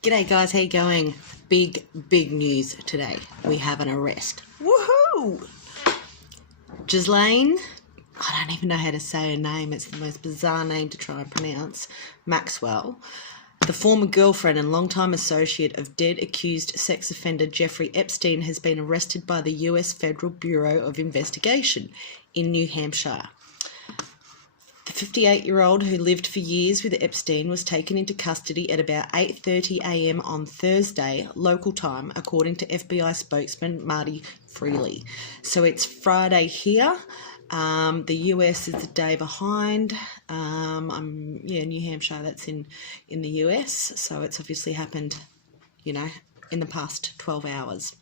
G'day guys, how you going? Big news today. We have an arrest. Woohoo! Ghislaine, I don't even know how to say her name. It's the most bizarre name to try and pronounce. Maxwell, the former girlfriend and longtime associate of dead accused sex offender Jeffrey Epstein, has been arrested by the US Federal Bureau of Investigation in New Hampshire. The 58-year-old, who lived for years with Epstein, was taken into custody at about 8:30 a.m. on Thursday, local time, according to FBI spokesman Marty Freely. So it's Friday here. The US is the day behind. New Hampshire, that's in the US. So it's obviously happened, in the past 12 hours.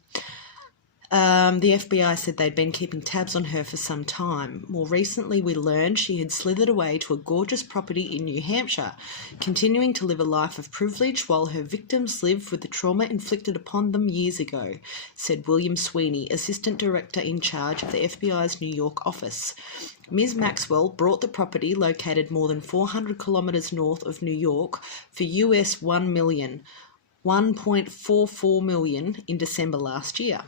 The FBI said they'd been keeping tabs on her for some time. More recently, we learned she had slithered away to a gorgeous property in New Hampshire, continuing to live a life of privilege while her victims lived with the trauma inflicted upon them years ago, said William Sweeney, Assistant Director in charge of the FBI's New York office. Ms. Maxwell bought the property, located more than 400 kilometres north of New York, for US $1.44 million in December last year.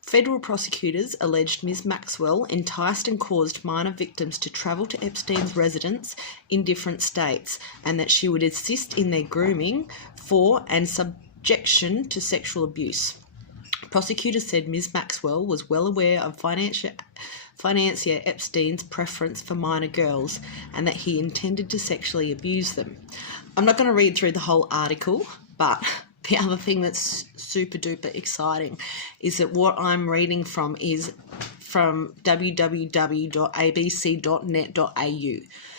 Federal prosecutors alleged Ms. Maxwell enticed and caused minor victims to travel to Epstein's residence in different states, and that she would assist in their grooming for and subjection to sexual abuse. Prosecutors said Ms. Maxwell was well aware of financier Epstein's preference for minor girls and that he intended to sexually abuse them. I'm not going to read through the whole article, but the other thing that's super duper exciting is that what I'm reading from is from www.abc.net.au.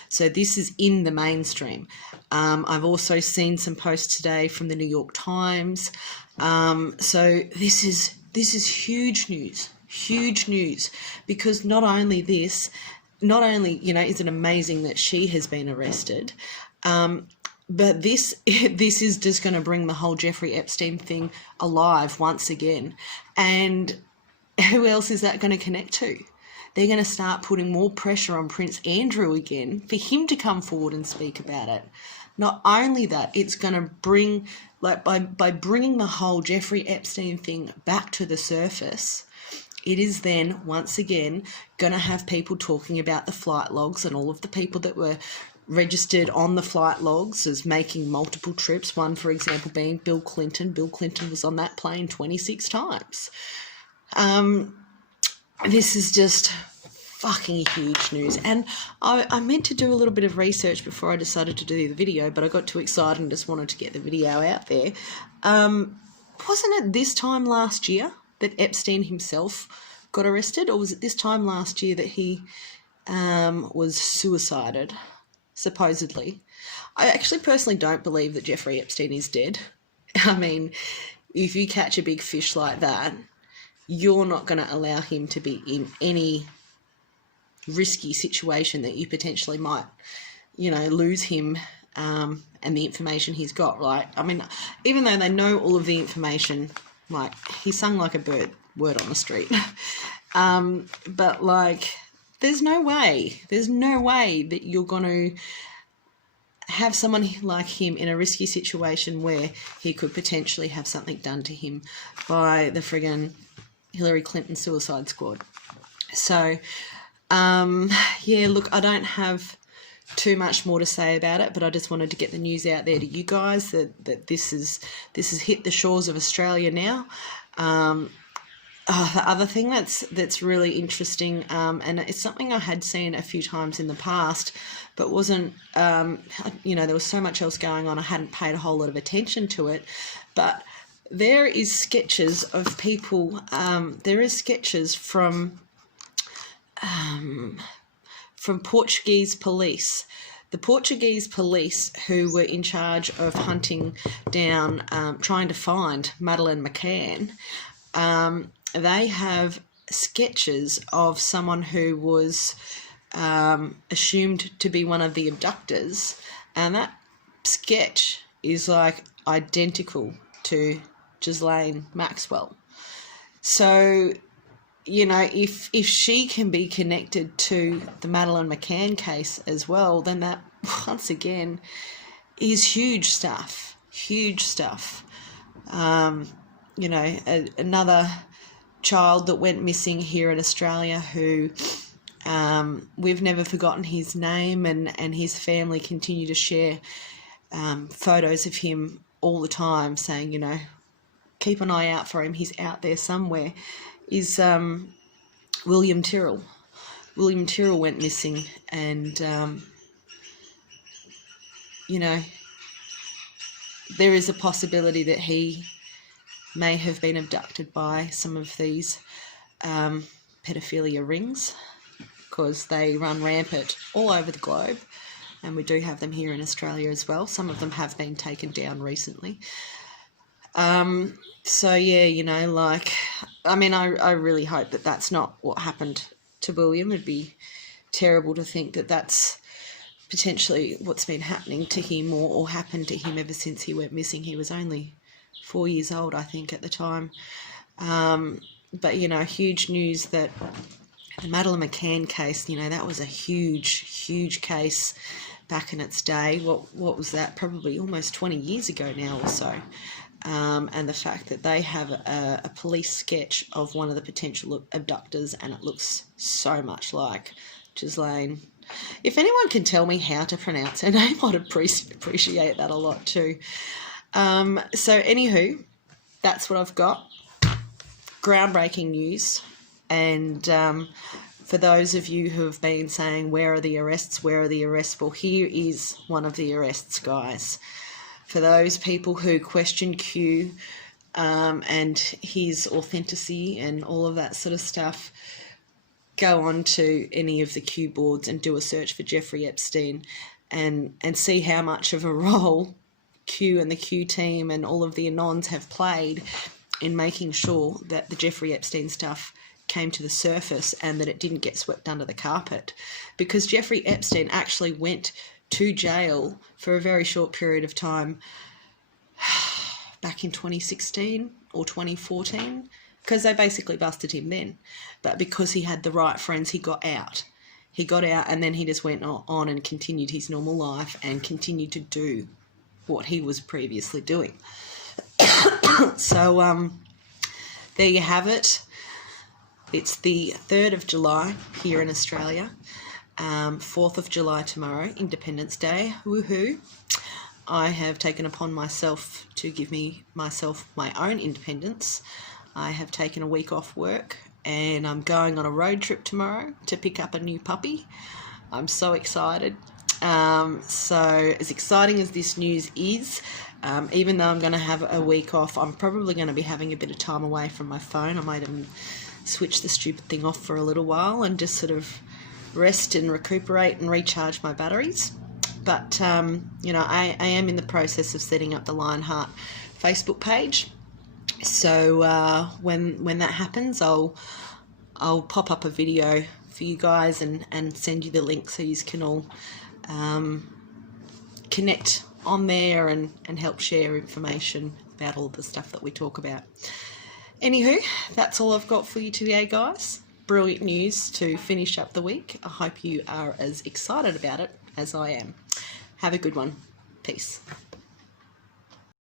So this is in the mainstream. I've also seen some posts today from the New York Times. So this is huge news, because not only is it amazing that she has been arrested, but this is just going to bring the whole Jeffrey Epstein thing alive once again. And who else is that going to connect to? They're going to start putting more pressure on Prince Andrew again for him to come forward and speak about it. Not only that, it's going to bring, by bringing the whole Jeffrey Epstein thing back to the surface, it is then once again going to have people talking about the flight logs and all of the people that were registered on the flight logs as making multiple trips. One, for example, being Bill Clinton. Bill Clinton was on that plane 26 times. This is just fucking huge news. And I meant to do a little bit of research before I decided to do the video, but I got too excited and just wanted to get the video out there. Wasn't it this time last year that Epstein himself got arrested? Or was it this time last year that he was suicided? Supposedly. I actually personally don't believe that Jeffrey Epstein is dead. I mean, if you catch a big fish like that, you're not going to allow him to be in any risky situation that you potentially might, lose him and the information he's got, right? I mean, even though they know all of the information, like, he sung like a bird, word on the street. But, there's no way that you're going to have someone like him in a risky situation where he could potentially have something done to him by the friggin' Hillary Clinton suicide squad. So, look, I don't have too much more to say about it, but I just wanted to get the news out there to you guys that this has hit the shores of Australia now. The other thing that's really interesting, and it's something I had seen a few times in the past, but wasn't, there was so much else going on, I hadn't paid a whole lot of attention to it, but there is sketches of people, there is sketches from Portuguese police. The Portuguese police who were in charge of hunting down, trying to find Madeleine McCann, they have sketches of someone who was assumed to be one of the abductors, and that sketch is identical to Ghislaine Maxwell. So, if she can be connected to the Madeleine McCann case as well, then that once again is huge stuff. huge stuff. You know, another child that went missing here in Australia who we've never forgotten his name, and his family continue to share photos of him all the time, saying, you know, keep an eye out for him, he's out there somewhere, is William Tyrrell. William Tyrrell went missing, and, you know, there is a possibility that he may have been abducted by some of these pedophilia rings, because they run rampant all over the globe, and we do have them here in Australia as well. Some of them have been taken down recently. So yeah, you know, like, I mean, I really hope that that's not what happened to William. It'd be terrible to think that that's potentially what's been happening to him, or happened to him ever since he went missing. He was only 4 years old, I think, at the time. But, you know, huge news that the Madeleine McCann case, you know, that was a huge case back in its day. What was that? Probably almost 20 years ago now or so. And the fact that they have a police sketch of one of the potential abductors, and it looks so much like Ghislaine. If anyone can tell me how to pronounce her name, I'd appreciate that a lot too. So anywho, that's what I've got. Groundbreaking news. And for those of you who have been saying, where are the arrests, where are the arrests? Well, here is one of the arrests, guys. For those people who question Q and his authenticity and all of that sort of stuff, go on to any of the Q boards and do a search for Jeffrey Epstein, and see how much of a role Q and the Q team and all of the Anons have played in making sure that the Jeffrey Epstein stuff came to the surface and that it didn't get swept under the carpet. Because Jeffrey Epstein actually went to jail for a very short period of time back in 2016 or 2014, because they basically busted him then. But because he had the right friends, he got out. He got out, and then he just went on and continued his normal life and continued to do what he was previously doing. So there you have it. It's the 3rd of July here in Australia. 4th of July tomorrow, Independence Day. Woohoo. I have taken upon myself to give myself my own independence. I have taken a week off work, and I'm going on a road trip tomorrow to pick up a new puppy. I'm so excited. So as exciting as this news is, even though I'm going to have a week off, I'm probably going to be having a bit of time away from my phone. I might even switch the stupid thing off for a little while and just sort of rest and recuperate and recharge my batteries. But, you know, I am in the process of setting up the Lionheart Facebook page. So when that happens, I'll pop up a video for you guys and send you the link so you can all connect on there and help share information about all the stuff that we talk about. Anywho, that's all I've got for you today, guys. Brilliant news to finish up the week. I hope you are as excited about it as I am. Have a good one. Peace.